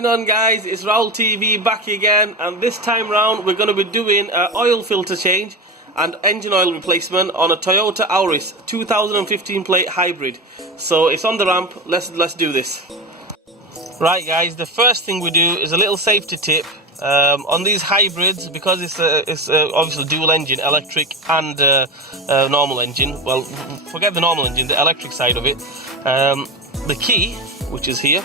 going on, guys? It's Raul TV back again, and this time round we're going to be doing an oil filter change and engine oil replacement on a Toyota Auris 2015 plate hybrid. So it's on the ramp. Let's do this. Right, guys, the first thing we do is a little safety tip. On these hybrids, because it's obviously dual engine, electric and normal engine. Well, forget the normal engine, the electric side of it. The key, which is here,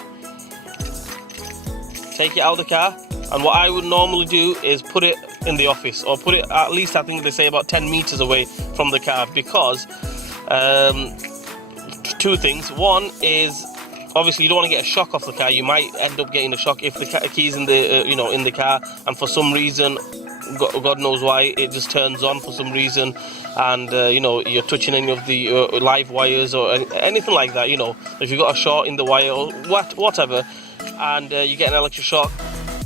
take it out of the car, and what I would normally do is put it in the office, or put it at least, I think they say, about 10 meters away from the car, because two things. One is, obviously you don't want to get a shock off the car. You might end up getting a shock if the key's in the in the car, and for some reason, God knows why, it just turns on for some reason, and you're touching any of the live wires or anything like that. If you've got a short in the wire or whatever, and you get an electric shock,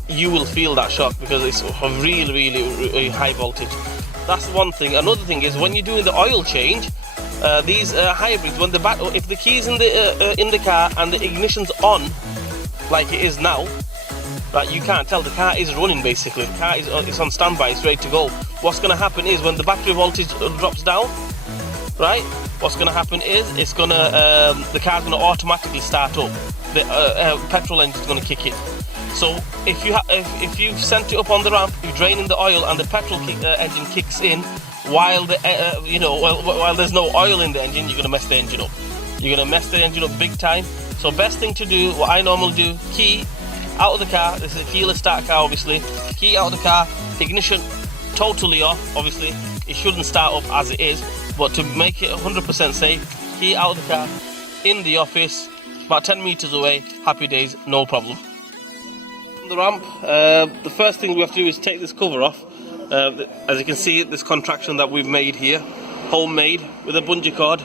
you will feel that shock because it's really high voltage. That's one thing. Another thing is, when you're doing the oil change, these hybrids, when if the key's in the car and the ignition's on, like it is now, right, you can't tell. The car is running basically. The car is on standby. It's ready to go. What's going to happen is, when the battery voltage drops down, right, what's going to happen is the car's going to automatically start up. The petrol engine's going to kick in. So if you've sent it up on the ramp, you're draining the oil, and the petrol engine kicks in while while there's no oil in the engine, you're going to mess the engine up. You're going to mess the engine up big time. So best thing to do, what I normally do, key out of the car. This is a keyless start car, obviously. Key out of the car, ignition totally off. Obviously it shouldn't start up as it is, but to make it 100% safe, key out of the car, in the office, about 10 meters away, happy days, no problem. On the ramp, the first thing we have to do is take this cover off. As you can see, this contraction that we've made here, homemade with a bungee cord.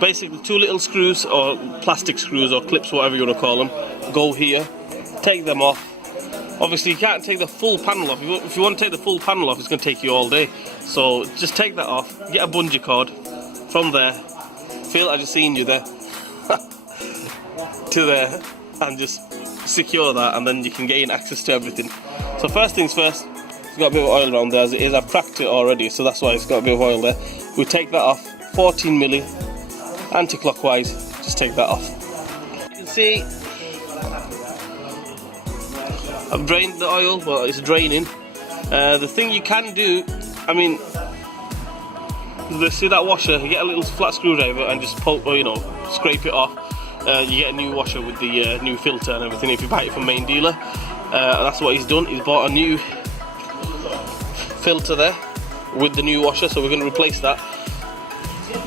Basically 2 little screws, or plastic screws, or clips, whatever you want to call them, go here. Take them off. Obviously you can't take the full panel off. If you want to take the full panel off, it's going to take you all day. So just take that off, get a bungee cord from there, feel I just seen you there, to there, and just secure that, and then you can gain access to everything. So first things first, it's got a bit of oil around there as it is. I've cracked it already, so that's why it's got a bit of oil there. We take that off, 14 milli, anti-clockwise, just take that off. You can see I've drained the oil. Well, it's draining. The thing you can do, I mean, see that washer, you get a little flat screwdriver and just pull, scrape it off. You get a new washer with the new filter and everything if you buy it from main dealer. That's what he's done. He's bought a new filter there with the new washer, so we're going to replace that.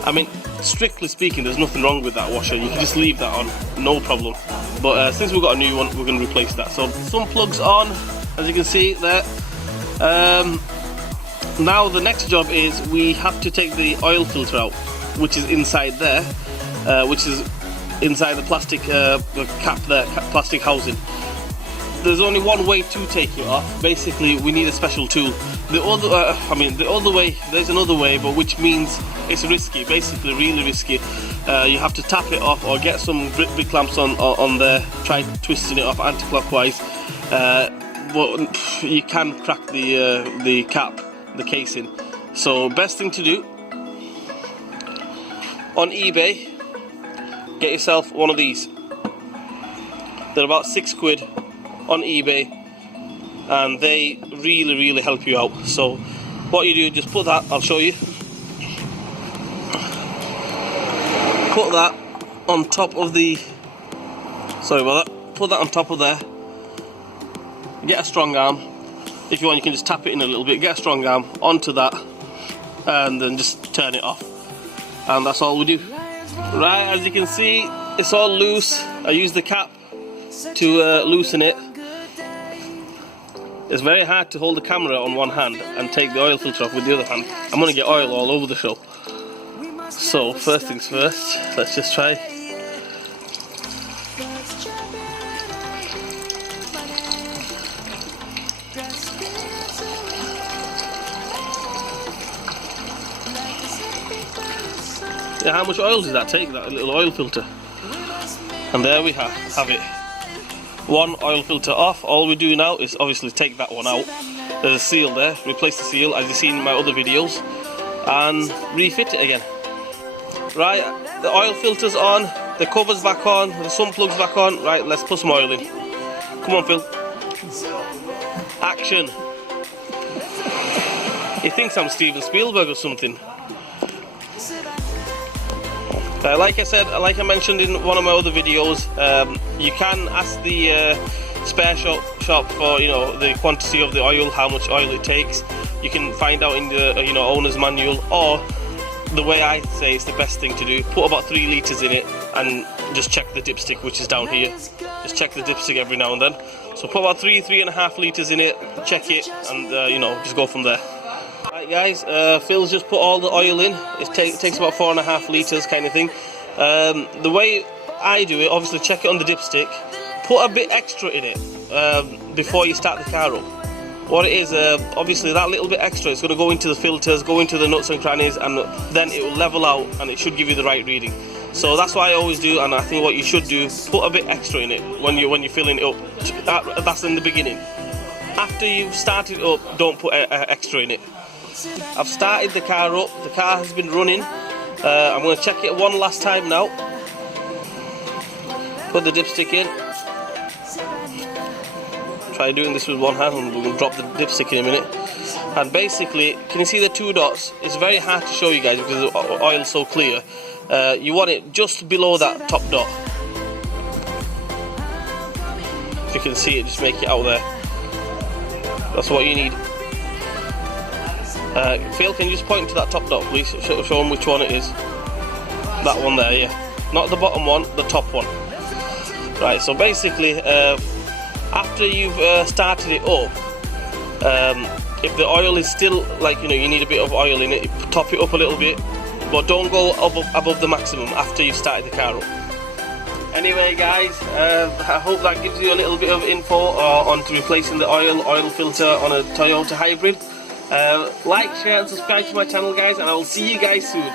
I mean, strictly speaking, there's nothing wrong with that washer. You can just leave that on, no problem. But since we've got a new one, we're going to replace that. So some plugs on, as you can see there. Now the next job is, we have to take the oil filter out, which is inside there, which is inside the plastic cap there, plastic housing. There's only one way to take it off. Basically, we need a special tool. The other way, there's another way, but which means it's risky, basically really risky. You have to tap it off, or get some big clamps on there, try twisting it off anti-clockwise, but you can crack the cap, the casing. So best thing to do, on eBay, get yourself one of these. They're about £6 on eBay, and they really help you out. So what you do, just put that, I'll show you, put that on top of the, sorry about that, put that on top of there, get a strong arm. If you want, you can just tap it in a little bit, get a strong arm onto that, and then just turn it off, and that's all we do. Right, as you can see, it's all loose. I use the cap to loosen it. It's very hard to hold the camera on one hand and take the oil filter off with the other hand. I'm going to get oil all over the show. So first things first, let's just try. Yeah, how much oil does that take, that little oil filter? And there we have it. one oil filter off. All we do now is obviously take that one out. There's a seal there, replace the seal as you've seen in my other videos, and refit it again. Right, the oil filter's on, the cover's back on, the sump plug's back on. Right, let's put some oil in. Come on, Phil. Action. He thinks I'm Steven Spielberg or something. Like I said, like I mentioned in one of my other videos, you can ask the spare shop for, you know, the quantity of the oil, how much oil it takes. You can find out in the owner's manual, or the way I say it's the best thing to do, put about 3 litres in it and just check the dipstick, which is down here. Just check the dipstick every now and then. So put about 3.5 litres in it, check it, and just go from there. Right guys, Phil's just put all the oil in. It takes about 4.5 litres kind of thing. The way I do it, obviously check it on the dipstick, put a bit extra in it before you start the car up. What it is, obviously that little bit extra is going to go into the filters, go into the nuts and crannies, and then it will level out and it should give you the right reading. So that's what I always do, and I think what you should do, put a bit extra in it when you're filling it up. That's in the beginning. After you've started up, don't put extra in it. I've started the car up, the car has been running. I'm going to check it one last time now. Put the dipstick in. Try doing this with one hand, and we'll drop the dipstick in a minute. And basically, can you see the 2 dots? It's very hard to show you guys because the oil's so clear. You want it just below that top dot. If you can see it, just make it out there. That's what you need. Phil, can you just point to that top dot, please? Show them which one it is. That one there, yeah. Not the bottom one, the top one. Right, so basically, after you've started it up, if the oil is still, like, you need a bit of oil in it, top it up a little bit, but don't go above the maximum after you've started the car up. Anyway guys, I hope that gives you a little bit of info on replacing the oil filter on a Toyota hybrid. Like, share and subscribe to my channel guys, and I will see you guys soon.